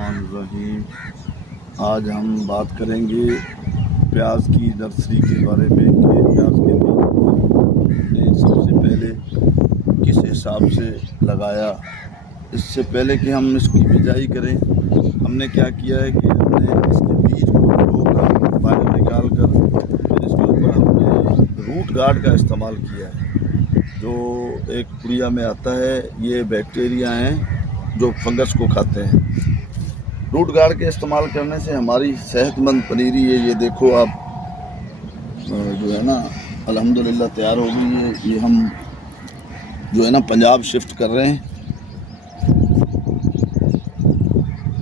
बिस्मिल्लाहिर्रहमानिर्रहीम। आज हम बात करेंगे प्याज की नर्सरी के बारे में कि प्याज के बीज को हमने सबसे पहले किस हिसाब से लगाया। इससे पहले कि हम इसकी बिजाई करें, हमने क्या किया है कि हमने इसके बीज को भिगोकर बाहर निकाल कर फिर इसके ऊपर हमने रूट गार्ड का इस्तेमाल किया है, जो एक पुड़िया में आता है। ये बैक्टीरिया हैं जो फंगस को खाते हैं। रूट गार्ड के इस्तेमाल करने से हमारी सेहतमंद पनीरी है। ये देखो आप, जो है ना, अल्हम्दुलिल्लाह तैयार हो गई है। ये हम जो है ना पंजाब शिफ्ट कर रहे हैं,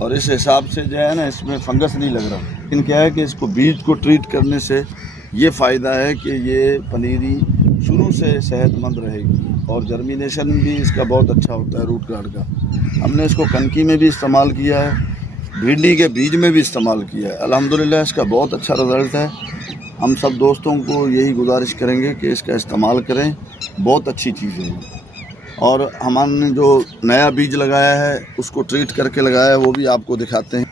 और इस हिसाब से जो है ना इसमें फंगस नहीं लग रहा। लेकिन क्या है कि इसको बीज को ट्रीट करने से ये फ़ायदा है कि ये पनीरी शुरू से सेहतमंद रहेगी, और जर्मिनेशन भी इसका बहुत अच्छा होता है रूट गार्ड का। हमने इसको कनकी में भी इस्तेमाल किया है, भिंडी के बीज में भी इस्तेमाल किया है। अल्हम्दुलिल्लाह इसका बहुत अच्छा रिज़ल्ट है। हम सब दोस्तों को यही गुजारिश करेंगे कि इसका इस्तेमाल करें, बहुत अच्छी चीज़ है। और हमने जो नया बीज लगाया है उसको ट्रीट करके लगाया है, वो भी आपको दिखाते हैं।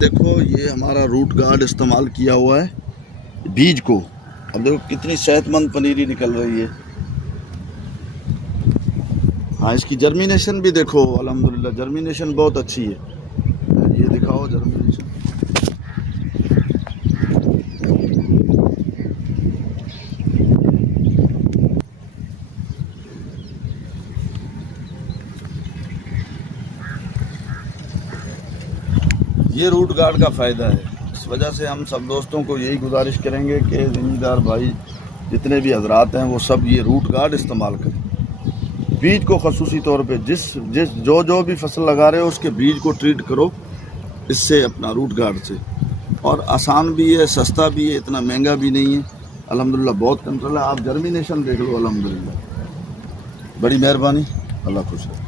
देखो, ये हमारा रूट गार्ड इस्तेमाल किया हुआ है बीज को। अब देखो कितनी सेहतमंद पनीरी निकल रही है। हाँ, इसकी जर्मिनेशन भी देखो, अल्हम्दुलिल्लाह जर्मिनेशन बहुत अच्छी है। ये दिखाओ जर्मिनेशन। ये रूट गार्ड का फ़ायदा है। इस वजह से हम सब दोस्तों को यही गुजारिश करेंगे कि ज़मींदार भाई जितने भी हजरात हैं वो सब ये रूट गार्ड इस्तेमाल करें। बीज को ख़ुसूसी तौर पे जो भी फसल लगा रहे हो उसके बीज को ट्रीट करो इससे, अपना रूट गार्ड से। और आसान भी है, सस्ता भी है, इतना महंगा भी नहीं है। अल्हम्दुलिल्लाह बहुत कंट्रोल है। आप जर्मिनेशन देख लो, अल्हम्दुलिल्लाह। बड़ी मेहरबानी, अल्लाह खुश है।